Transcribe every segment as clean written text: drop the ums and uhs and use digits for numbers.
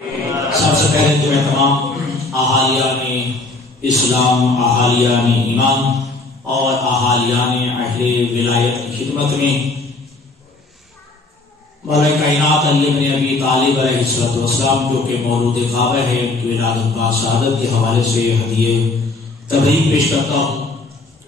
سب سے پہلے تو میں تمام احالیان اسلام، احالیان ایمان اور احالیان اہل ولایت کی خدمت میں مولا کائنات علی بن ابی طالب علیہ السلام جو کہ مولود کعبہ ہے، ان کی ولادت با سعادت کے حوالے سے ہدیے تبریک پیش کرتا ہوں،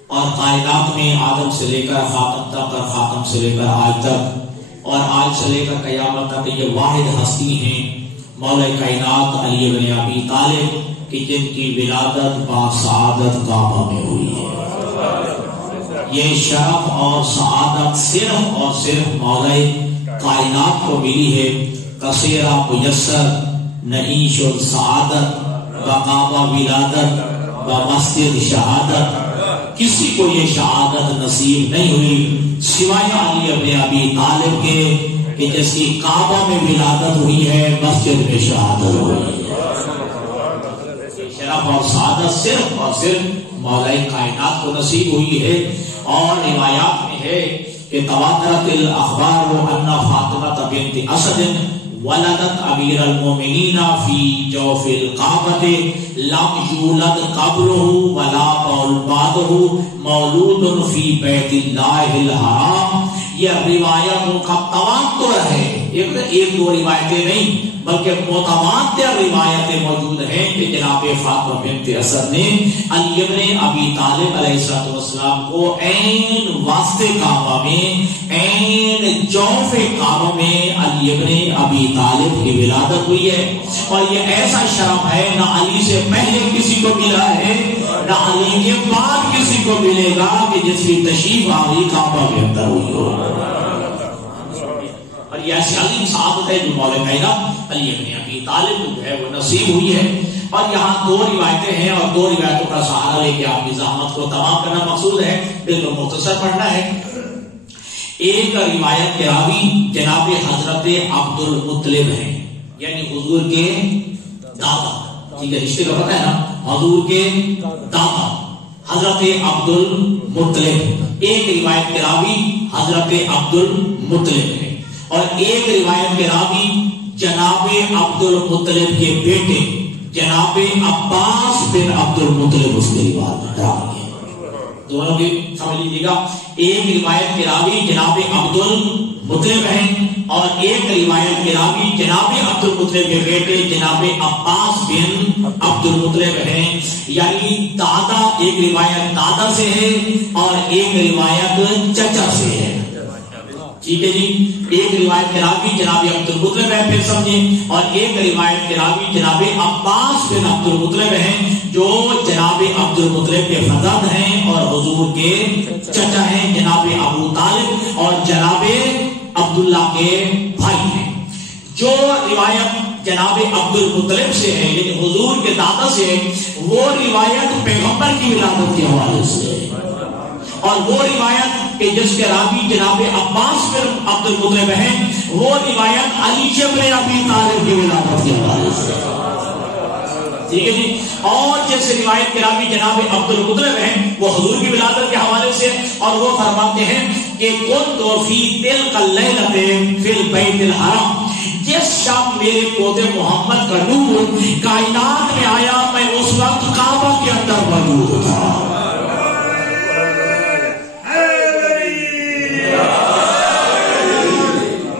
اور کائنات میں آدم سے لے کر خاتم تک اور خاتم سے لے کر آج تک اور آج سے لے کر قیامت تک یہ واحد ہستی ہیں مولا کائنات علی بن ابی طالب کہ جن کی ولادت با سعادت کعبہ میں ہوئی ہے۔ یہ شرف اور سعادت صرف اور صرف مولا کائنات کو ملی ہے۔ کثیرہ میسر نعیش السعادت بکعبہ ولادت بمسجد شہادت، کسی کو یہ شہادت نصیب نہیں ہوئی سوائے علی بن ابی طالب کے کہ جس کی کعبہ میں ولادت ہوئی ہے، مسجد میں شہادت ہوئی ہے۔ شرف اور سعادت صرف اور صرف مولا کائنات کو نصیب ہوئی ہے۔ اور روایات میں ہے کہ تواترت الاخبار ان فاطمہ بنت اسد ولدت امیر المومنین فی جوف الکعبۃ لم یولد قبلہ ولا بعدہ مولود فی بیت اللہ الحرام۔ یہ روایتوں کا تواتر ہے، ایک دو روایتیں نہیں بلکہ متواتر روایتیں موجود ہیں کہ جناب فاطمہ بنت اسد نے علی بن ابی طالب علیہ السلام کو عین واسط کعبہ میں، عین جوف کعبہ میں علی بن ابی طالب کی ولادت ہوئی ہے۔ اور یہ ایسا شرف ہے نہ علی سے پہلے کسی کو ملا ہے نہ علی کے بعد کسی کو ملے گا کہ جس کی تشریف آوری کعبہ کے اندر ہوئی ہو۔ اور یہ ایسی عظیم سعادت ہے جو مولا کائنات علی بن ابی طالب جو ہے وہ نصیب ہوئی ہے۔ اور یہاں دو روایتیں ہیں اور دو روایتوں کا سہارا لے کے آپ کی زحمت کو تمام کرنا مقصود ہے، بالکل مختصر پڑھنا ہے۔ ایک روایت کے راوی جناب حضرت عبد المطلب ہیں، یعنی حضور کے دادا، ٹھیک ہے، رشتے کا پتہ ہے نا، حضور کے دادا حضرت عبد المطلب۔ ایک روایت کے راوی حضرت عبد المطلب ہے اور ایک روایت کے راوی جناب عبد المطلب کے بیٹے جناب عباس بن عبد المطلب اس کے روایت راوی ہے۔ دونوں کی سمجھ لیجیے گا، ایک روایت کے راوی جناب عبد المطلب ہیں اور ایک روایت کے راوی جناب عبد المطلب کے بیٹے جناب عباس بن عبد المطلب ہیں، یعنی دادا، ایک روایت دادا سے ہے اور ایک روایت چچا سے ہے، ٹھیک ہے جی۔ ایک روایت کے راوی جناب عبد المطلب ہے، پھر سمجھیں، اور ایک روایت کے راوی جناب عباس بن عبد المطلب ہیں جو جناب عبد المطلب کے فرزند ہیں اور حضور کے چچا ہیں، جناب ابو طالب اور جناب عبداللہ کے بھائی ہیں۔ جو روایت جناب عبد المطلب سے ہے یعنی حضور کے دادا سے ہے، وہ روایت پیغمبر کی ولادت کے حوالے سے ہے، اور وہ روایت کہ جس کے راوی جناب عباس بن عبد المطلب ہیں وہ روایت علی بن ابی طالب کی ولادت کے حوالے سے، ٹھیک ہے جی۔ اور جیسے روایت کے راوی جناب عبد المطلب ہیں وہ حضور کی ولادت کے حوالے سے، اور وہ فرماتے ہیں کہ كنت في تلك الليلة في البيت الحرام، جس شب میرے پوتے محمد کا نور کائنات میں آیا میں اس وقت کعبہ کے اندر موجود تھا۔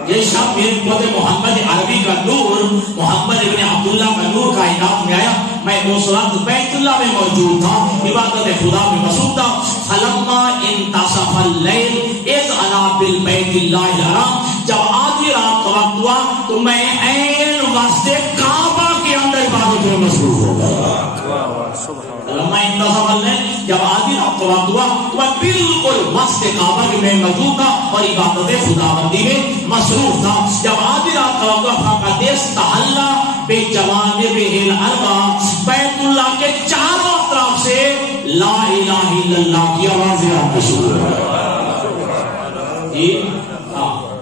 یہ شب میرے پوتے محمد عربی کا نور، محمد ابن عبداللہ کا نور کائنات میں آیا، میں اس وقت بیت اللہ میں موجود تھا، عبادت خدا میں مصروف تھا۔ فلما انتصف اللیل اذ انا بالبیت اللہ الحرام، جب آدھی رات کا وقت ہوا تو میں عین واسطے کعبہ کے اندر عبادت میں مصروف ہو گیا۔ فلما انتصف اللیل، جب آدھی رات کا وقت ہوا تو میں بالکل واسطے کعبہ کے میں موجود تھا اور عبادت خداوندی میں مصروف تھا۔ جب آدھی رات کا وقت ہوا فقد استحل بجوانبہ الاربع، بیت اللہ کے چاروں اطراف سے لا الہ الا اللہ کی آوازیں آنا شروع ہوئی۔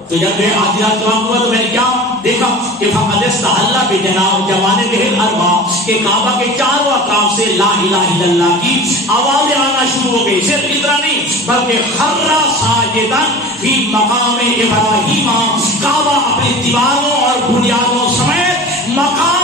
تو جب میں آدھی رات کا وقت ہوا تو میں نے کیا دیکھا کہ فقد استحل بجوانبہ الاربع، کہ کعبہ کے چاروں اطراف سے لا الہ الا اللہ کی آوازیں آنا شروع ہو گئی۔ صرف اتنا نہیں بلکہ خر ساجدا فی مقام ابراہیم، کعبہ اپنی دیواروں اور بنیادوں سمیت مقام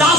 10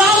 10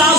10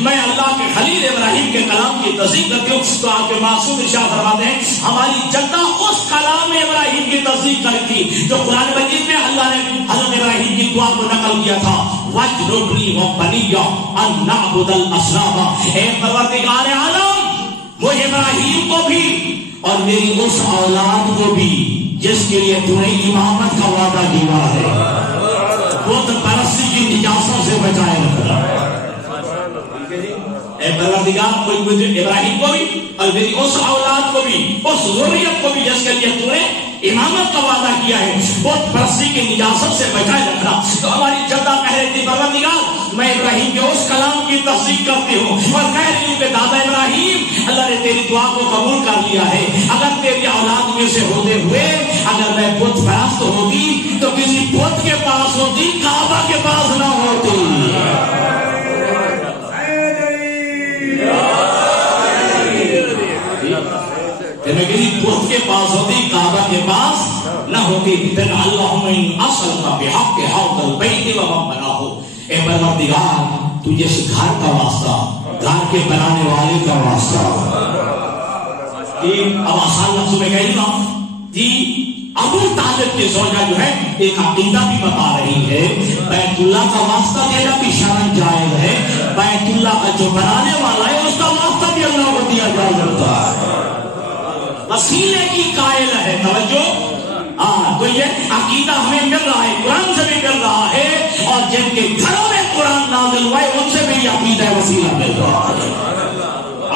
میں اللہ کے خلیل ابراہیم کے کلام کی تصدیق کرتی ہوں. تو آپ کے معصوم ارشاد فرماتے ہیں ہماری جدہ اس کلام ابراہیم کی تصدیق کری تھی جو قرآن مجید میں اللہ نے حضرت ابراہیم کی دعا کو نقل کیا تھا. وَاجْنُبْنِي وَبَنِيَّ أَن نَعْبُدَ الْأَصْنَامَ، اے پروردگار عالم مجھے ابراہیم کو بھی اور میری اس اولاد کو بھی جس کے لیے تو نے امامت کا وعدہ کیا ہے بت پرستی کی نجاستوں سے بچائے رکھنا. اے پروردگار مجھے ابراہیم کو بھی اور میری اس اولاد کو بھی اس ذریت کو بھی جس کے لیے تو نے امامت کا وعدہ کیا ہے بت پرستی کی نجاست سے بچائے رکھنا. تو ہماری جدہ کہہ رہی تھی پروردگار میں ابراہیم کے اس کلام کی تصدیق کرتی ہوں اور کہہ رہی ہوں کہ دادا ابراہیم اللہ نے تیری دعا کو قبول کر لیا ہے. اگر تیری اولاد میں سے ہوتے ہوئے اگر میں بت پرست ہوتی تو کسی بت کے پاس ہوتی، کعبہ کے پاس نہ ہوتی. میں کسی بت کے پاس ہوتی، کعبہ کے پاس نہ ہوتی. پھر اللہم ان اصلک بحق حوض البیت ومن بناہ، اے پروردگار تجھے اس گھر کا واسطہ، گھر کے بنانے والے کا واسطہ. اب آسان لفظوں میں کہی نا کہ ابو طالب کے زوجہ جو ہے ایک عقیدہ بھی بتا رہی ہے بیت اللہ کا واسطہ دینا بھی شرعاً جائز ہے. بیت اللہ کا جو بنانے والا ہے اس کا واسطہ بھی اللہ کو دیا جائز ہوتا ہے. وسیلے کی قائل ہے. توجہ، تو یہ عقیدہ ہمیں مل رہا ہے، قرآن سے بھی مل رہا ہے اور جن کے گھروں میں قرآن نازل ہوا ہے ان سے بھی یہ عقیدہ وسیلہ مل رہا ہے،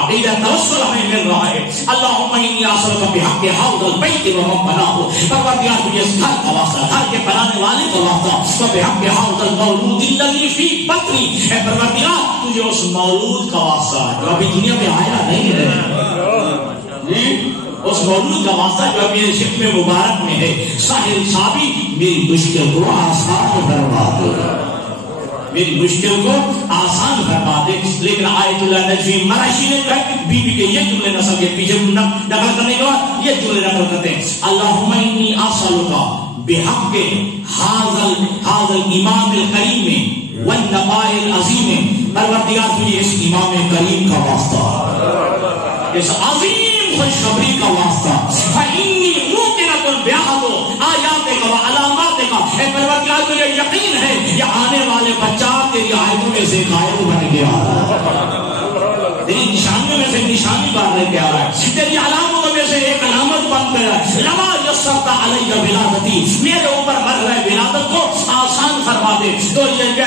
عقیدہ توسل ہمیں مل رہا ہے. اللہم انی اسألک بحق حوض البیت ومن بناہ، پروردگار تجھے اس گھر کا واسطہ، گھر کے بنانے والے کا واسطہ، وبحق حوض المولود الذی فی بطنی، اے پروردگار تجھے اس مولود کا واسطہ جو ابھی دنیا میں آیا نہیں ہے، اس مولود کا واسطہ جو میرے شکم مبارک میں ہے. ساحل صابی میری مشکل کو آسان فرما دے، میری مشکل کو آسان فرما دے. لیکن آیت اللہ نجوی مراشی نے کہا بی بی کے یہ جملے نسل کے پیچھے نقل کرنے کے بعد یہ جملے نقل کرتے ہیں اللہم انی اسألک بحق ھذا الامام الکریم والنباء العظیم، پروردگار تجھے اس امام کریم کا واسطہ، اس عظیم خوشخبری کا واسطہ، فإنی موقنۃ بأحد آیاتک وعلاماتک، اے پروردگار تجھے یقین ہے کہ آنے والے بچہ تیری آیتوں میں سے ایک آیت بن کے آ رہا ہے، تیری نشانیوں میں سے نشانی بن لے کے آ رہا ہے، تیری علامتوں میں سے ایک علامت بن گیا ہے. لما یسرت علی ولادتی، میرے اوپر مر رہے ولادت کو آسان فرما دے. تو یہ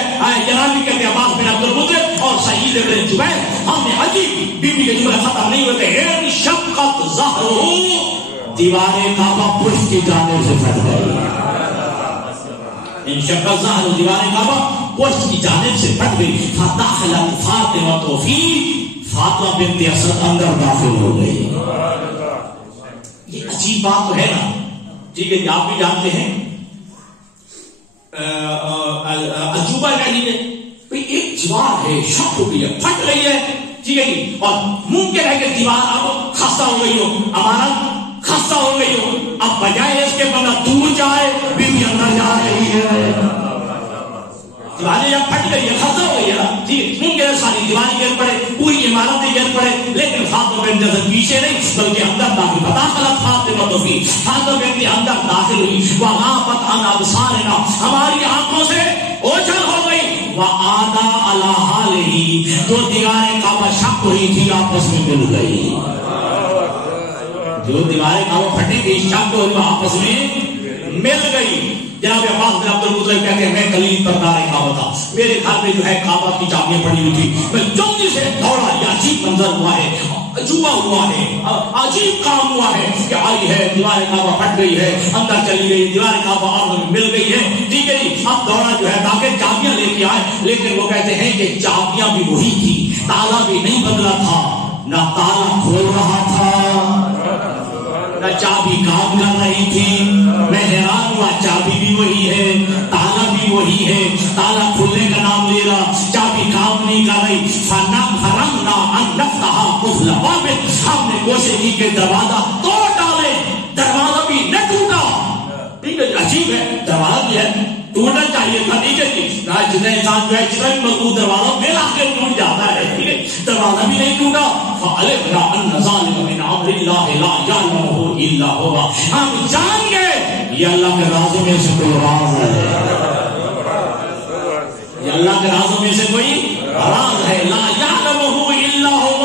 جنابی کہتے عباس بن عبد المطلب اور سعید بن جبیر، ہم نے عجیب بی بی کے جملے ختم نہیں ہوتے ہیں شقت ظہرہ، دیوار کعبہ پشت کی جانب سے پھٹ گئی. ان شقت ظہرہ، دیوار کعبہ پشت کی جانب سے پھٹ گئی. فدخلت فاطمہ فی، فاطمہ بنت اسد اندر داخل ہو گئی. یہ عجیب بات تو ہے نا، ٹھیک ہے آپ بھی جانتے ہیں عجوبہ کہہ لیجیے ایک دیوار ہے شک ہو گئی ہے، پھٹ گئی ہے، ٹھیک ہے جی، اور ممکن ہے کہ دیوار اب خستہ ہو گئی ہو، امانت خستہ ہو گئی ہو، اب بجائے اس کے بندہ دور جائے بی بی اندر جا رہی ہے. دیواریں جب پھٹ گئی ہے، خستہ ہو گئی ہے نا، ٹھیک ممکن ہے ساری دیواریں گر پڑے، پوری عمارتیں گر پڑے، لیکن فاطمہ بنت اسد پیچھے نہیں بلکہ اندر داخل. فدخلت فاطمہ فی، فاطمہ بنت اندر داخل ہوئی. وغابت عن ابصارنا، ہماری آنکھوں سے اوجھل ہو گئی. وعادا علی حالہ، جو دیواریں کعبہ شک رہی تھی آپس میں مل گئی. جو دیواریں کعبہ پھٹی تھی شک ہو رہی آپس میں مل گئی. جناب عباس بن عبد المطلب کہتے ہیں میں کلید پر دار کعبہ تھا، میرے گھر میں جو ہے کعبہ کی چابیاں پڑی ہوئی تھی، میں جلدی سے دوڑا. یہ عجیب منظر ہوا ہے، عجوبہ ہوا ہے، عجیب کام ہوا ہے کہ آئی ہے دیوار کعبہ پھٹ گئی ہے، اندر چلی گئی، دیوار کعبہ اور مل گئی ہے، ٹھیک ہے جی. اب دوڑا جو ہے تاکہ چابیاں لے کے آئے، لیکن وہ کہتے ہیں کہ چابیاں بھی وہی تھی، تالا بھی نہیں بدلا تھا، نہ تالا کھول رہا تھا نہ چابی کام کر رہی تھی. میں حیران ہوا، چابی بھی وہی ہے، تالا بھی وہی ہے، تالا کھلنے کا نام لے رہا، چابی کام نہیں کر رہی. فرمنا ان نفتحا قفل باب، ہم نے کوشش کی کہ دروازہ توڑ ڈالے، دروازہ بھی نہ ٹوٹا. ٹھیک ہے، عجیب ہے، دروازہ بھی ہے ٹوٹنا چاہیے تھا، ٹھیک ہے جی. جتنے انسان جو ہے جتنا بھی مضبوط دروازہ میرا آخر ٹوٹ جاتا دروازہ بھی نہیں ٹوٹا. فعلمنا ان ذلک من امر اللہ لا یعلمہ الا هو. ہم جان گئے یہ اللہ کے رازوں میں سے کوئی راز ہے. یہ اللہ کے رازوں میں سے کوئی راز ہے. لا یعلمہ الا هو,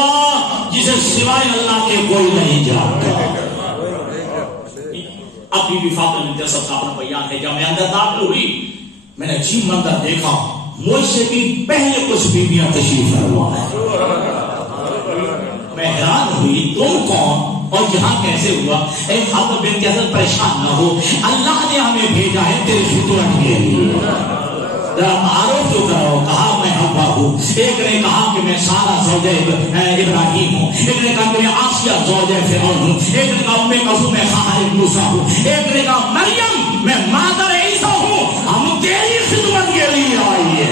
جسے سوائے اللہ کے کوئی نہیں جانتا. اب بی بی فاطمہ بنت اسد کا اپنا بیان ہے. جب میں اندر داخل ہوئی میں نے عجیب منظر دیکھا. مجھ سے بھی پہلے کچھ بیویاں تشریف فرما ہے. میں حیران ہوئی تم کون اور یہاں کیسے ہوا؟ اے فاطمہ بنت اسد پریشان نہ ہو, اللہ نے ہمیں بھیجا ہے تیری خدمت کے لیے. تعارف تو کرو. کہا میں حوا ہوں. ایک نے کہا کہ میں سارا زوجہ ابراہیم ہوں. ایک نے کہا کہ میں آسیہ زوجہ فرعون ہوں. ایک نے کہا ام کلثوم میں خواہر موسیٰ ہوں. ایک نے کہا مریم میں مادر عیسیٰ ہوں. ہم تیری خدمت کے لیے آئی ہے.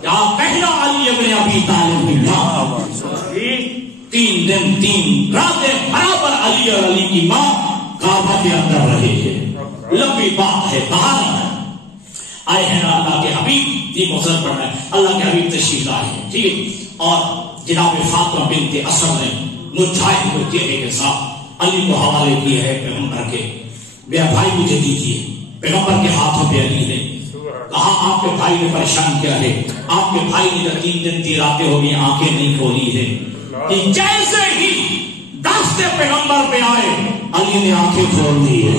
کیا کہنا علی ابن ابی طالب کی ماں 3 دن 3 راتیں برابر علی اور علی کی ماں کعبہ کے اندر رہے ہیں. لمبی بات ہے, کہانی ہے. آئے ہیں اللہ کے حبیب یہ مقصد پڑھنا ہے. اللہ کے حبیب تشریف لائے ہیں, ٹھیک ہے. اور جناب فاطمہ بنت اسد نے مجھائے ہوئے چہرے کے ساتھ علی کو حوالے کیے ہے پیغمبر کے. میرا بھائی مجھے دیجیے. پیغمبر کے ہاتھوں پہ علی نے کہا آپ کے بھائی نے پریشان کیا ہے. آپ کے بھائی نے 3 دن 3 راتیں ہو گئی آنکھیں نہیں کھولی ہے. کہ جیسے ہی دست پیغمبر پہ آئے علی نے آنکھیں کھول دی ہے.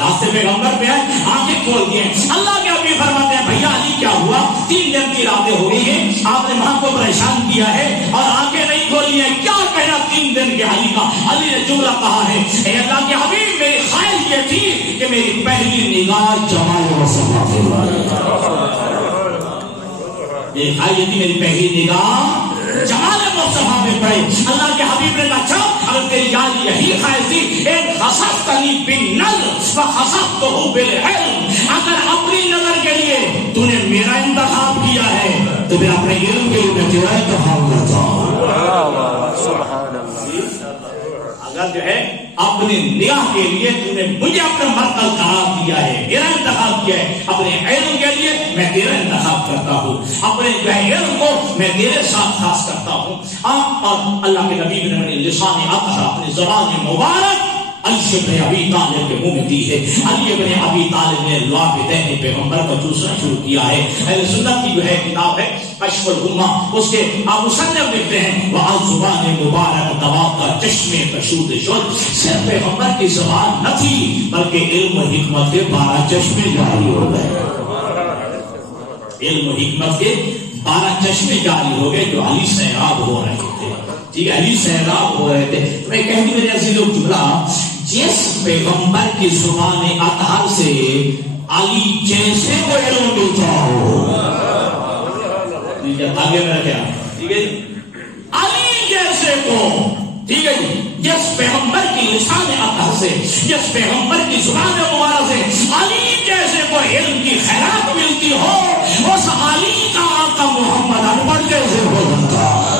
راستے پیغمبر پہ آئے آنکھیں کھول دیے. اللہ کے حبیب فرماتے ہیں بھیا علی کیا ہوا؟ 3 دن کی راتیں ہو گئی ہیں, آپ نے ماں کو پریشان کیا ہے اور آنکھیں نہیں کھولی ہیں. کیا کہنا 3 دن کے علی کا؟ علی نے جملہ کہا ہے اے اللہ کے حبیب میری خواہش یہ تھی کہ میری پہلی نگاہ جمال مصطفیٰ پہ پڑے. یہ خواہش تھی میری پہلی نگاہ جمال مصطفیٰ پہ پڑے. اللہ کے حبیب نے کہا اگر تیری یاد یہی خواہش تھی ایک خسفتنی بالنظر وخسفتہ بالعلم, اگر اپنی نظر کے لیے تو نے میرا انتخاب کیا ہے تو پھر اپنے علم کے لیے میں تیرا انتخاب کرتا ہوں. اگر جو ہے اپنی نگاہ کے لیے تو نے مجھے اپنا مرکز قرار دیا ہے, میرا انتخاب کیا ہے, اپنے علم کے لیے میں تیرا انتخاب کرتا ہوں, اپنے جو ہے علم کو میں تیرے ساتھ خاص کرتا ہوں. اور اللہ کے نبی نے اپنے لسان اطہر اپنی زبان مبارک علی ابن ابی طالب کے منہ میں دی ہے. علی ابن ابی طالب نے والدین پیغمبر کو چوسنا شروع کیا ہے. اہل سنت کی جو ہے کتاب ہے کشف الامہ, اس کے مصنف لکھتے ہیں وہاں زبان مبارک دوا کا چشمے کشود شد. صرف پیغمبر کی زبان نہ تھی بلکہ علم و حکمت کے 12 چشمے جاری ہو گئے. علم و حکمت کے 12 چشمے جاری ہو گئے جو علی سیراب ہو رہے تھے. ٹھیک ہے, علی سیراب ہو رہے تھے. میں کہتی میرے عزیزوں جملہ, جس پیغمبر کی زبان اطہر سے علی جیسے کو علم ملتا ہو, آگے میرا کیا, ٹھیک ہے, علی جیسے کو, ٹھیک ہے جی, جس پیغمبر کی لسان اطہر سے, جس پیغمبر کی زبان مبارک سے علی جیسے کو علم کی خیرات ملتی ہو, اس علی کا آقا محمد انپڑھ کیسے ہو سکتا ہے؟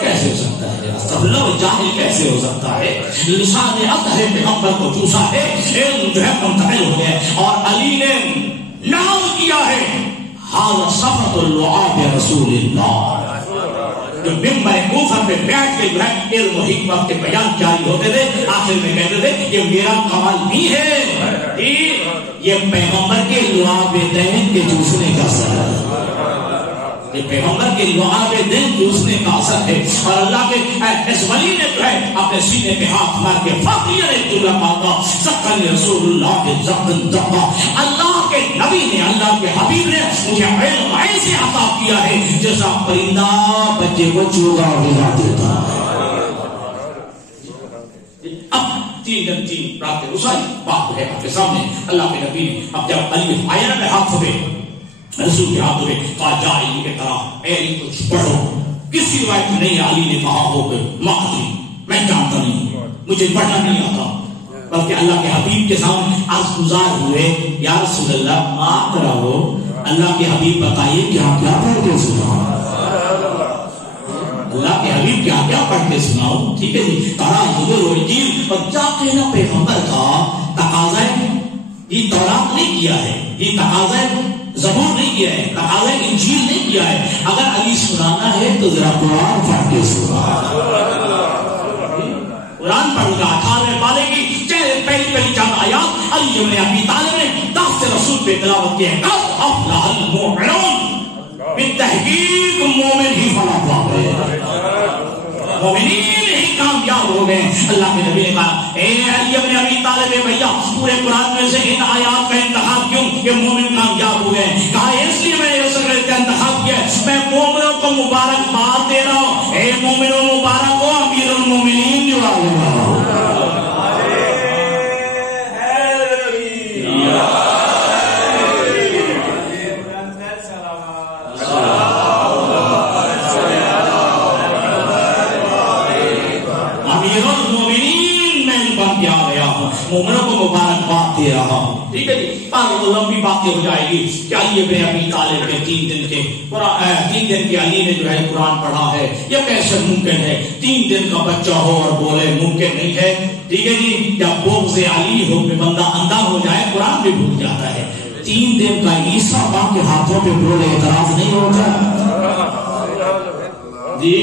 کیسے ہو سکتا ہے؟ استغفر جاہل کیسے ہو سکتا ہے؟ لسان اطہر پیغمبر کو چوسا ہے, علم جو ہے منتقل ہو گیا. اور علی نے نام کیا ہے حاضر صفت اللعاب رسول اللہ, جو ممبر کوفہ پہ بیٹھ کے جو ہے علم و حکمت کے بیان جاری ہوتے تھے, آخر میں کہتے تھے یہ میرا کمال بھی ہے, یہ پیغمبر کے لعاب دین کے چوسنے کا اثر ہے, یہ پیغمبر کے لعاب دین چوسنے کا اثر ہے. اور اللہ کے اس ولی نے جو ہے اپنے سینے پہ ہاتھ مار کے فخر جملہ کہا سقل رسول اللہ کے زقن زقا, اللہ کے نبی نے, اللہ کے حبیب نے مجھے علم ایسے عطا کیا ہے جیسا پرندہ بچے کو چوگا بھلا دیتا ہے. اب 3 دن 3 راتیں رسائی بات ہے آپ کے سامنے. اللہ کے نبی نے اب جب علی آیا میں ہاتھ پہ رسول کے ہاتھوں میں کہا جا علی کے طرح اے علی کچھ پڑھو. کسی روایت میں نہیں علی نے کہا ہو کہ میں جانتا نہیں, مجھے پڑھنا نہیں آتا, بلکہ اللہ کے حبیب کے سامنے عرض گزار ہوئے یا رسول اللہ آپ رہو, اللہ کے حبیب بتائیے کیا کیا پڑھ کے سناؤ, اللہ کے حبیب کیا کیا پڑھ کے سناؤ. ٹھیک ہے جی, تارا زبر و انجیل اور کیا کہنا پیغمبر کا تقاضا ہے, یہ تورات نہیں کیا ہے, یہ تقاضا ہے زبور نہیں کیا ہے، تقاضا انجیل نہیں کیا ہے. اگر علی سنانا ہے تو ذرا قرآن پڑھ کے سنا. قرآن پڑھ گا 18 پارے کی پہلی چند آیات علی ابن ابی طالب نے دست رسول پہ تلاوت کی ہے. قد افلح المؤمنون، بالتحقیق مومن ہی فلاح پائے، مومنین ہی کامیاب ہو گئے. اللہ کے نبی نے کہا اے علی ابن ابی طالب بھیا پورے قرآن میں سے ان آیات کا انتخاب کیوں کہ مومن کامیاب ہو گئے؟ کہا اس لیے میں نے یہ سب کا انتخاب کیا، میں مومنوں کو مبارکباد دے رہا ہوں. اے مومنوں مبارک ہو، امیر المومنین جو آ گیا. مومنوں کو مبارکباد دے رہا ہوں. ٹھیک ہے جی. وہ لمبی باتیں ہو جائے گی کہ علی ابن ابی طالب کے 3 دن کے علی نے جو ہے قرآن پڑھا ہے. یہ کیسے ممکن ہے 3 دن کا بچہ ہو اور بولے؟ ممکن نہیں ہے. ٹھیک ہے جی. جب بغض علی ہو کہ بندہ اندھا ہو جائے قرآن بھی بھول جاتا ہے. 3 دن کا عیسیٰ ماں کے ہاتھوں پہ بولے اعتراض نہیں ہوتا جی.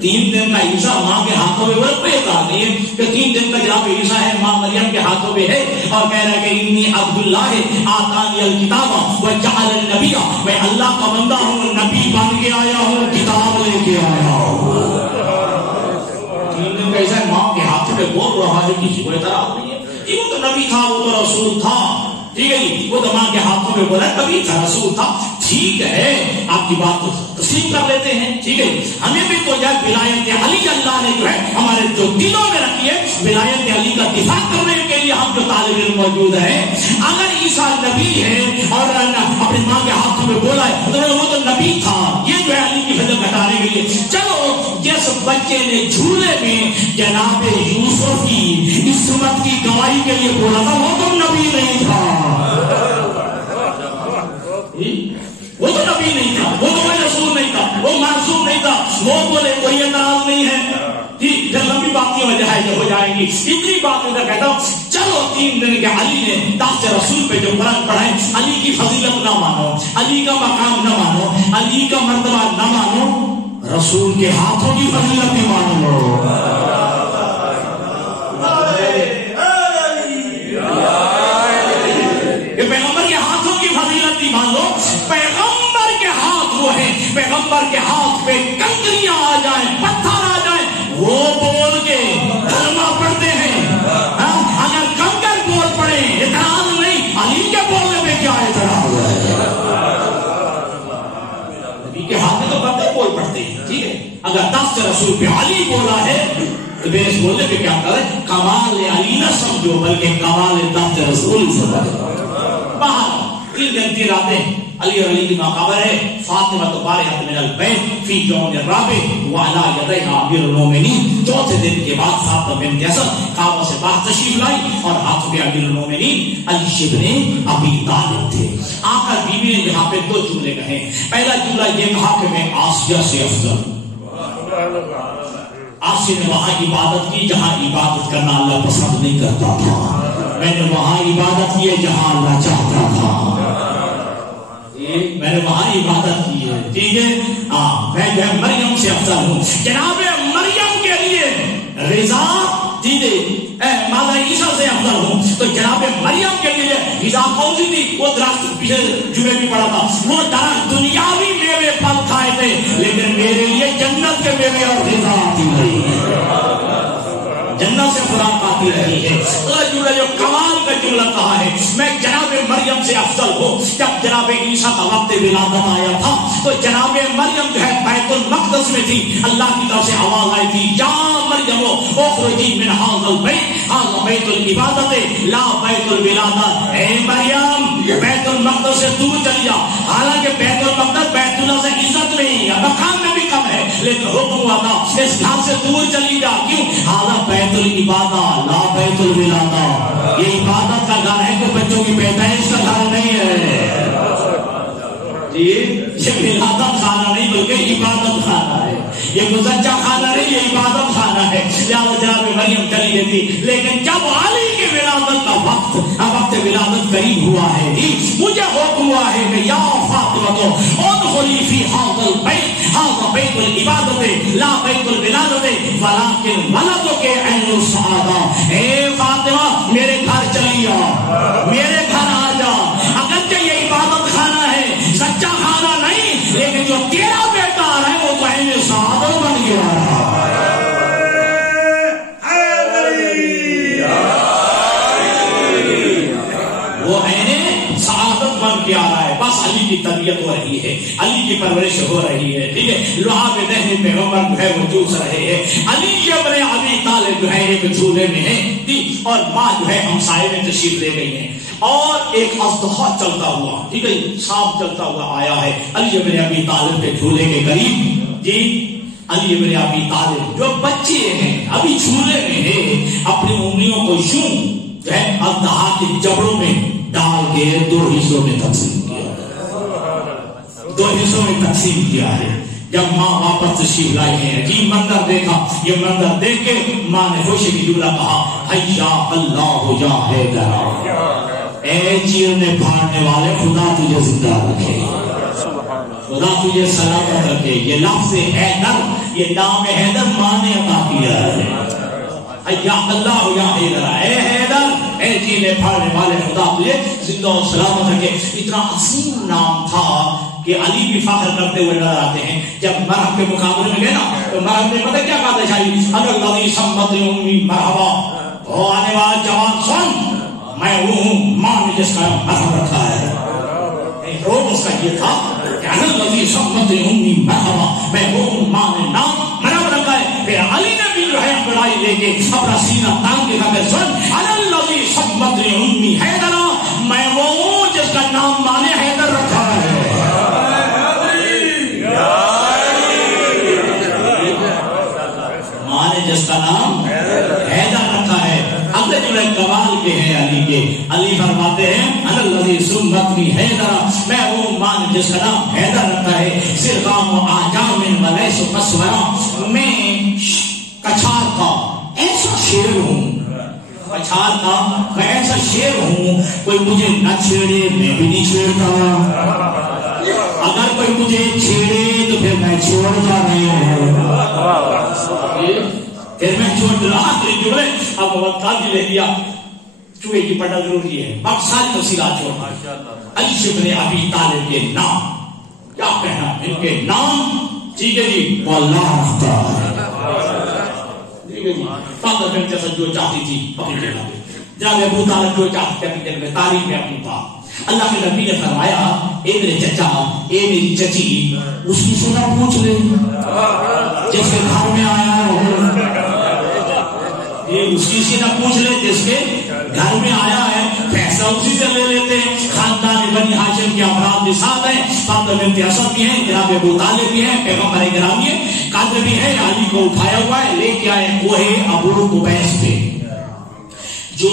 3 دن کا عیسیٰ ماں کے ہاتھوں پہ کوئی اعتراض نہیں ہے کہ 3 دن کا جناب عیسیٰ ہے ماں مریم کے ہاتھوں پہ ہے اور کہہ رہا ہے کہ انی عبداللہ آتانی الکتاب وجعلنی نبیا، میں اللہ کا بندہ ہوں، نبی بن کے آیا ہوں، کتاب لے کے آیا ہوں. 3 دن کا عیسیٰ ماں کے ہاتھوں پہ بول رہا ہے، کسی کو اعتراض نہیں ہے. وہ تو نبی تھا، وہ تو رسول تھا. ٹھیک ہے جی. وہ تو ماں کے ہاتھوں میں بولا کبھی تھا، رسول تھا. ٹھیک ہے آپ کی بات کو تسلیم کر لیتے ہیں. ٹھیک ہے. ہمیں بھی تو جب ولایت علی اللہ نے جو ہے ہمارے جو دلوں میں رکھی ہے، ولایت علی کا دفاع کرنے کے لیے ہم جو طالب علم موجود ہیں. اگر عیسیٰ نبی ہے اور اپنی ماں کے ہاتھوں میں بولا ہے تو وہ تو نبی تھا. یہ جو ہے علی کی فضل گھٹانے کے لیے چلو جس بچے نے جھولے میں جناب یوسف کی عصمت کی گواہی کے لیے بولا تھا وہ تو نبی نہیں تھا. وہ تو نبی نہیں تھا، وہ تو کوئی رسول نہیں تھا، وہ معصوم نہیں تھا. وہ بولے کوئی اعتراض نہیں ہے. جب لمبی باتیں ہو جائیں گی اتنی بات میں کہتا ہوں چلو 3 دن کے علی نے دست رسول پہ جو قرآن پڑھائے، علی کی فضیلت نہ مانو، علی کا مقام نہ مانو، علی کا مرتبہ نہ مانو، رسول کے ہاتھوں کی فضیلت بھی مانو. پیغمبر کے ہاتھوں کی فضیلت بھی مان لو. پیغمبر کے ہاتھ وہ ہیں، پیغمبر کے ہاتھ پہ کنکریاں آ جائیں، پتھر آ جائیں، وہ بول کے کلمہ پڑھتے ہیں. اگر کنکر بول پڑے اعتراض نہیں، علی کے بولنے میں کیا اعتراض ہے؟ نبی کے ہاتھ میں تو بندے بول پڑتے ہیں. ٹھیک ہے. اگر دست رسول پہ علی بولا ہے تو بے اس بولنے پہ کیا کرے؟ کمال علی نہ سمجھو بلکہ کمال دست رسول سمجھو. باہر 3 دن 3 راتیں علی اور علی کی مقابر ہے. فاطمہ بارئۃ من البیت فی یوم الرابع وعلی یدیہا امیر المومنین. 4تھے دن کے بعد فاطمہ بنت اسد کعبہ سے باہر تشریف لائی اور ہاتھ میں امیر المومنین علی ابن ابی طالب تھے. آقا بیوی نے یہاں پہ 2 جملے کہے. پہلا جملہ یہ کہا کہ میں آسیہ سے افضل. آسیہ نے وہاں عبادت کی جہاں عبادت کرنا اللہ پسند نہیں کرتا تھا. میں نے وہاں عبادت کی ہے جہاں اللہ چاہتا تھا. میں نے وہاں عبادت کی ہے. ٹھیک ہے. میں جو ہے مریم سے افضل ہوں. جناب مریم کے لیے رضا مادا عیسیٰ سے افضل ہوں تو جناب مریم کے لیے رضا کون سی تھی؟ وہ درخت پیچھے جمعے بھی پڑا تھا. وہ درخت دنیاوی میوے پھل کھائے تھے لیکن میرے لیے جنت کے میوے اور رضا آتی رہی ہے، جنت سے خوراک آتی رہی ہے. جملہ جو کمال کا جملہ کہا ہے میں جناب مریم سے افضل ہوں. جب جناب عیسیٰ کا وقت ولادت آیا تھا تو جناب مریم جو ہے بیت المقدس میں تھی. اللہ کی طرف سے آواز آئی تھی یا مریم اخرجی من ھذا البیت ھذا بیت العبادت لا بیت الولادت. اے مریم بیت المقدس سے دور چلی جا. حالانکہ بیت المقدس بیت اللہ سے عزت نہیں ہے، مقام میں بھی کم ہے، لیکن حکم ہوا تھا اس گھر سے دور چلی جا. کیوں؟ ھذا بیت العبادت لا بیت الولادت. یہ عبادت کا گھر ہے کہ بچوں کی پیدائش کا گھر نہیں ہے. جی یہ ولادت خانہ نہیں بلکہ عبادت خانہ ہے. یہ گزچہ خانہ نہیں، یہ عبادت خانہ ہے. لہٰذا جناب مریم چلی گئی تھی. لیکن جب علی کی ولادت کا وقت ولادت قریب ہوا ہے، مجھے حکم ہوا ہے کہ یا بیت العبادت لا بیت الولادت ولکن ولدک عین السعادہ. اے فاطمہ میرے گھر چلی آ، میرے گھر آ جا. اگرچہ یہ عبادت خانہ ہے، سچا خانہ نہیں، لیکن جو تیرا بیٹا آ رہا ہے وہ تو عین سعادت بن گیا. وہ عین سعادت بن کے آ رہا ہے. بس علی کی تربیت ہو رہی ہے، علی کی پرورش ہو رہی ہے. ٹھیک ہے، لعاب دہن پیغمبر جو ہے وہ چوس رہے ہیں. علی ابن ابی طالب جو ہے ایک جھولے میں ہے اور ماں جو ہے ہمسائے میں تشریف لے گئی ہیں اور ایک اژدہا چلتا ہوا، ٹھیک ہے، سانپ چلتا ہوا آیا ہے علی ابن ابی طالب کے جھولے کے قریب. جی علی ابن ابی طالب جو بچے ہیں ابھی جھولے میں ہے، اپنی انگلیوں کو یوں جو ہے اژدہا کے جبڑوں میں ڈال کے دو حصوں میں تقسیم کیا ہے. جب ماں واپس تشریف لائی ہے، عجیب منظر دیکھا. یہ منظر دیکھ کے ماں نے خوشی کی جملہ کہا، حیا اللہ یا حیدر، اے چیرنے پھاڑنے والے خدا تجھے زندہ رکھے، خدا تجھے سلامت رکھے. یہ لفظ حیدر، یہ نام حیدر ماں نے عطا کیا ہے. حیا اللہ یا حیدر، اے حیدر، اے چیرنے پھاڑنے والے خدا تجھے زندہ و سلامت رکھے. اتنا عظیم نام تھا کہ علی بھی فخر کرتے ہوئے نظر آتے ہیں. جب مرحب کے مقابلے میں گئے نا تو مرحب نے پتہ کیا کہا تھا شاہی، اگر لذی سمت امی مرحبا، وہ آنے والا جوان سن، میں وہ ہوں ماں نے جس کا مرحب رکھا ہے. روب اس کا یہ تھا کہ اگر لذی سمت امی مرحبا، میں وہ ہوں ماں نے نام مرحب رکھا ہے. پھر علی نے بھی جو ہے بڑائی لے کے اپنا سینہ تان کے کہا سن، اگر لذی سمت امی حیدر، میں وہ ہوں جس کا نام ماں نے حیدر رکھا ہے. ماں نے جس کا نام حیدر رکھا ہے. اگلے جو کمال کے ہیں علی کے، علی فرماتے ہیں انا الذی سمتنی حیدر، میں وہ ماں نے جس کا نام حیدر رکھا ہے. سرغام و آجام ولیس قسورا، میں کچھار کا ایسا شیر ہوں، کچھار کا میں ایسا شیر ہوں، کوئی مجھے نہ چھیڑے میں بھی نہیں چھیڑتا، اگر کوئی مجھے چھیڑے تو پھر میں چھوڑتا نہیں ہوں، پھر میں چھوڑ رہا. اب وقت لے دیا، چوہے کی پٹا ضروری ہے، باقی ساری تفصیلات چھوڑ. علی ابن ابی طالب کے نام کیا کہنا، ان کے نام ٹھیک ہے جی وہ اللہ رکھتا ہے. ٹھیک ہے جی، فاطمہ بنت اسد جو چاہتی تھی اپنی جگہ پہ، جناب ابو طالب جو چاہتے تھے اپنی جگہ پہ، تاریخ میں اپنی بات. اللہ کے نبی نے فرمایا، اے میرے چچا، اے میری چچی، اس کی سنا پوچھ لے جیسے گھر میں آیا ہے، اس کی سینا پوچھ لے جس کے گھر میں آیا ہے، فیصلہ اسی سے لے لیتے ہیں. خاندان بنی ہاشم کے افراد بھی ساتھ ہیں، فاطمہ بنت اسد بھی ہیں، جناب ابو طالب بھی ہیں، پیغمبر گرامی ہیں، قادر بھی ہے. علی کو اٹھایا ہوا ہے، لے کے آئے کوہ ابو قبیس پہ جو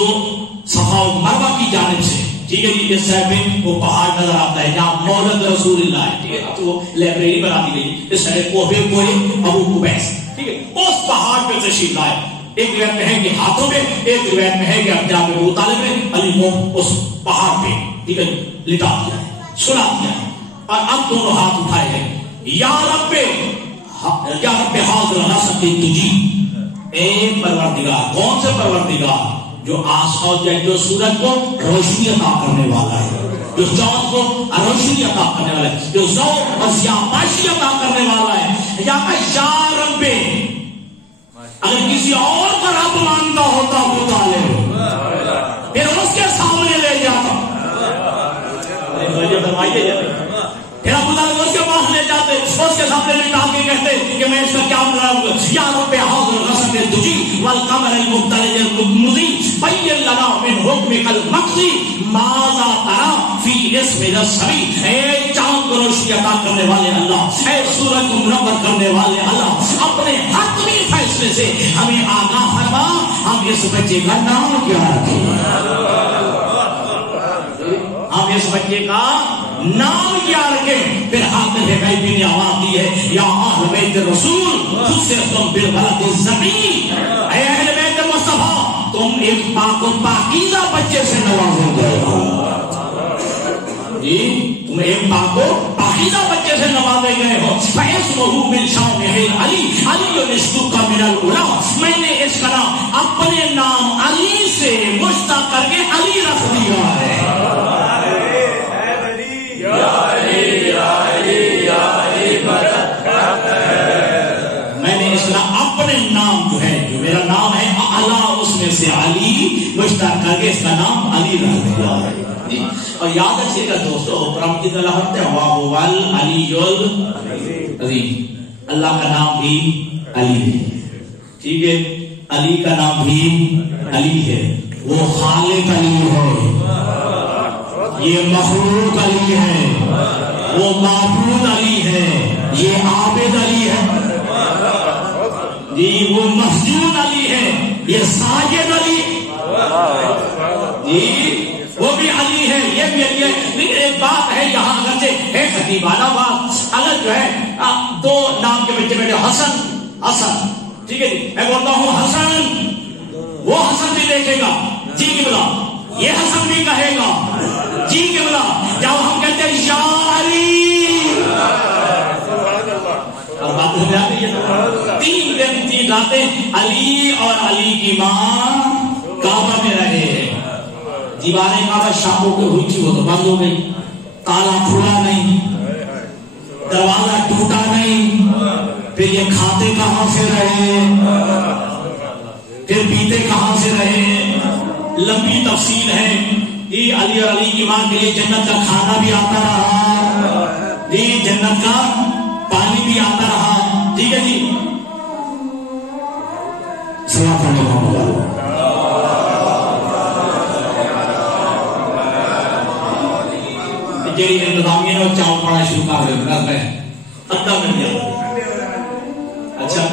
صفا و مروہ کی جانب سے، ٹھیک ہے جی، اس سائڈ میں وہ پہاڑ نظر آتا ہے جہاں مولد رسول اللہ ہے. ٹھیک ہے، تو وہ لائبریری بنا دی گئی. اس سائڈ کوہ ابو قبیس، ٹھیک ہے، اس پہاڑ پہ تشریف لائے. ایک روایت میں ہے کہ ہاتھوں میں، ایک روایت میں ہے کہ جناب ابو طالب نے علی کو اس پہاڑ پہ ٹھیک ہے لٹا دیا ہے، سلا دیا ہے، اور اب دونوں ہاتھ اٹھائے ہیں. یا رب حاضر نسقی تجھی، اے پروردگار. کون سے پروردگار؟ جو آسمان جو سورج کو روشنی عطا کرنے والا ہے، جو چاند کو روشنی عطا کرنے والا ہے، جو ذوق اور سیاپاشی عطا کرنے والا ہے. یا رب، اگر کسی اور کا رب مانتا ہوتا ابو طالب پھر اس کے سامنے لے جاتا، پھر ابو طالب اس کے پاس لے جاتے، اس کے سامنے لے جا کے کہتے کہ میں اس کا کیا بناؤں. یا رب حاضر غصب تجھی والقمر المبتلج المضی بین لنا من حکمک المقضی ماذا ترا فی اسم الصبی. اے چاند کو روشنی عطا کرنے والے اللہ، اے سورج کو منور کرنے والے اللہ، اپنے حتمی فیصلے سے ہمیں آگاہ فرما، ہم اس بچے کا نام کیا رکھیں، ہم اس بچے کا نام کیا رکھیں. پھر حاضر غیب نے آواز دی ہے، یا اہل بیت رسول خصصتم بالولد الزکی، اے اہل بیت مصطفیٰ تم ایک پاک و پاکیزہ بچے سے نوازے گئے ہو. تم ایک پاک و پاکیزہ پاکیزہ بچے سے نوازے گئے ہو. فَاسْمُهُ مِنْ شَأْنِهِ علی علی نِسْبُكَ مِنَ الْعُلَا، میں نے اس کا نام اپنے نام علی سے مشتق کر کے علی رکھ دیا ہے. میں نے اس کا اپنے نام جو ہے، جو میرا نام ہے اعلیٰ، اس میں سے علی مشتق کر کے اس کا نام علی رکھ دیا ہے. اور یاد رکھیے گا دوستو، قرآن کی طرح پڑھتے ہیں وَهُوَ الْعَلِيُّ الْعَظِيمُ، اللہ کا نام بھی علی ہے. ٹھیک ہے، علی کا نام بھی علی ہے. وہ خالق علی ہے، یہ مخلوق علی ہے، وہ معبود علی ہے، یہ عابد علی ہے جی، وہ مسجود علی ہے، یہ ساجد علی جی، وہ بھی علی ہے، یہ بھی علی ہے. لیکن ایک بات ہے یہاں، اگرچہ ہے خطیبانہ بات، اگر جو ہے دو نام کے بچے بیٹھے حسن، ٹھیک ہے جی، میں بولتا ہوں حسن، وہ حسن بھی دیکھے گا جی کی بلا، یہ حسن بھی کہے گا جی کی بلا. جب ہم کہتے ہیں یا علی، اور بات ہو جاتی ہے، 3 دن 3 راتیں علی اور علی کی ماں کعبہ میں رہے ہیں. دیواریں کعبہ شاموں کو ہوئی تھی، وہ تو بند ہو گئی، تالا کھلا نہیں، دروازہ ٹوٹا نہیں. پھر یہ کھاتے کہاں سے رہے، پھر پیتے کہاں سے رہے، لمبی تفصیل ہے. یہ علی اور علی کی ماں کے لیے جنت کا کھانا بھی آتا رہا، یہ جنت کا پانی بھی آتا رہا. ٹھیک ہے جی، سلام علیکم. جی انتظامیہ نے چاول پڑھنا شروع کر دیا میں ادھا مل گیا. اچھا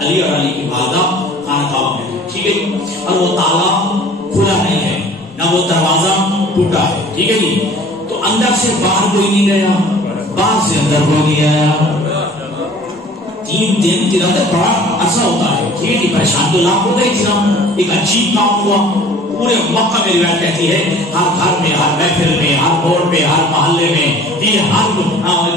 علی اور علی کی والدہ خانہ کعبہ میں. ٹھیک ہے جی، اور وہ تالا کھلا نہیں ہے، نہ وہ دروازہ ٹوٹا ہے. ٹھیک ہے جی، تو اندر سے باہر کوئی نہیں گیا، باہر سے اندر کوئی نہیں آیا. 3 دن کی رات بڑا عرصہ ہوتا ہے. ٹھیک ہے جی، پریشان تو لاکھ ہو گئے تھے. ایک عجیب کام ہوا. پورے مکہ میں روایت کہتی ہے ہر گھر میں، ہر محفل میں، ہر موڑ پہ، ہر محلے میں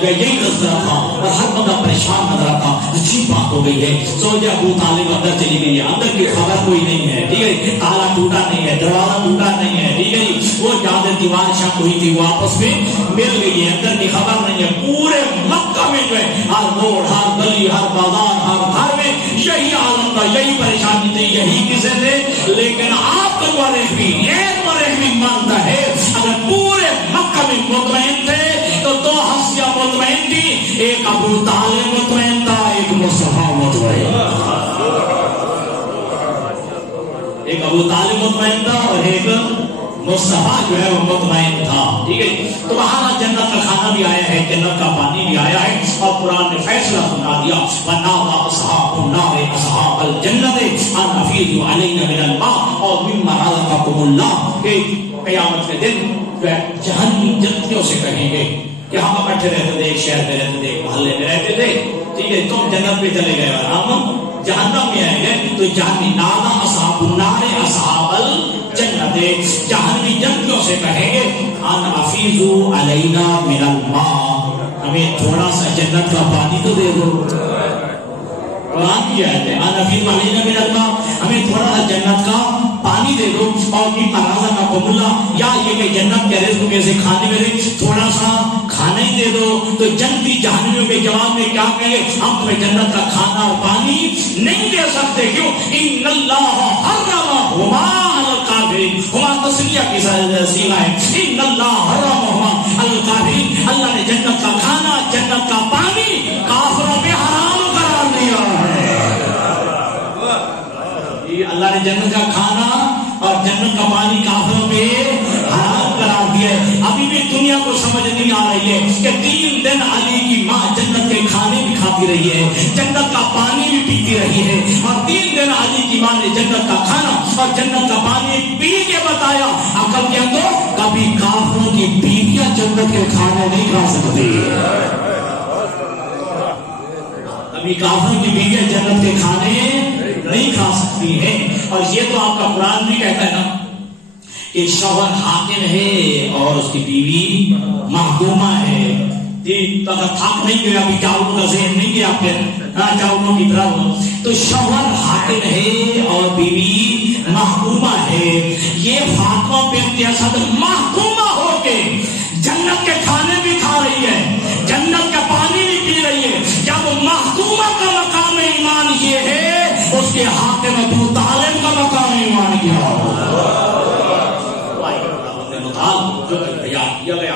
یہی نظر تھا اور ہر بندہ پریشان نظر آتا. عجیب بات ہو گئی ہے. سوچا ابو طالب اندر چلی گئی ہے، اندر کی خبر کوئی نہیں ہے. ٹھیک ہے، تالا ٹوٹا نہیں ہے، دروازہ ٹوٹا نہیں ہے. ٹھیک ہے جی، وہ جہاں دیوار شک ہوئی تھی وہ آپس میں مل گئی ہے، اندر کی خبر نہیں ہے. پورے مکہ میں جو ہے ہر موڑ، ہر گلی، ہر بازار، ہر گھر میں یہی عالم تھا، یہی پریشانی تھی، یہی قصے تھے. لیکن آپ تو مانتا ہے اگر پورے مکہ میں مطمئن تھے تو 2 ہستیاں مطمئن تھی. ایک ابو طالب مطمئن تھا، ایک مصطفیٰ مطمئن تھا. ایک ابو طالب مطمئن تھا اور ایک مصطفیٰ جو ہے وہ مطمئن تھا. ٹھیک ہے، تو وہاں جنت کا کھانا بھی آیا ہے، جنت کا پانی بھی آیا ہے. اور قرآن نے فیصلہ سنا دیا وَنَادَىٰ أَصْحَابُ النَّارِ أَصْحَابَ الْجَنَّةِ أَنْ أَفِيضُوا عَلَيْنَا مِنَ الْمَاءِ أَوْ مِمَّا رَزَقَكُمُ اللَّهُ. کہ قیامت کے دن جو ہے جہنمی جنتیوں سے کہیں گے کہ ہم بیٹھے رہتے تھے، ایک شہر میں رہتے تھے، ایک محلے میں رہتے تھے. ٹھیک ہے، تم جنت پہ چلے گئے اور ہم جہنم میں آئیں گے. تو جہنمی نادا اصحاب النار اصحاب الجنت، جہنمی جنتیوں سے کہیں گے ان افیضوا علینا من الماء، ہمیں تھوڑا سا جنت کا پانی تو دے دو. قرآن کی آیت ہے ان افیضوا علینا من الماء، ہمیں تھوڑا سا جنت کا پانی دے دو. اور بھی مرازہ کا قبولہ، یا یہ کہ جنت کے رزق میں سے کھانے میں تھوڑا سا کھانا ہی دے دو. تو جنتی جہنمیوں کے جواب میں کیا کہیں گے؟ ہم تمہیں جنت کا کھانا اور پانی نہیں دے سکتے. کیوں؟ ان اللہ حرمہما علی الکافرین. ہما تسلیہ کی صیغہ ہے. ان اللہ حرمہما علی الکافرین، اللہ نے جنت کا کھانا، جنت کا پانی کافروں پہ حرام نے جنت کا کھانا اور جنت کا پانی کافروں پہ حرام قرار دیا ہے. ابھی بھی دنیا کو سمجھ نہیں آ رہی ہے کہ 3 دن علی کی ماں جنت کے کھانے بھی کھاتی رہی ہے, جنت کا پانی بھی پیتی رہی ہے, اور 3 دن علی کی ماں نے جنت کا کھانا اور جنت کا پانی پی کے بتایا. عقل کے اندر کبھی کافروں کی بیویاں جنت کے کھانے نہیں کھا سکتی, کبھی کافروں کی بیویاں جنت کے کھانے نہیں کھا سکتی ہیں. اور یہ تو آپ کا قرآن بھی کہتا ہے نا کہ شوہر حاکم ہے اور اس کی بیوی محکومہ ہے. اگر تھک نہیں گیا, ابھی چاولوں کا ذہن نہیں گیا آپ کے چاولوں کی طرف, تو شوہر حاکم ہے اور بیوی محکومہ ہے. یہ فاطمہ بنت اسد محکومہ ہو کے جنت کے کھانے بھی کھا رہی ہے, جنت کا پانی بھی پی رہی ہے. جب محکومہ کا مقام ایمان یہ ہے, اس کے حاکم ابو طالب کا مقام ایمان کیا ہو. جو بیان کیا گیا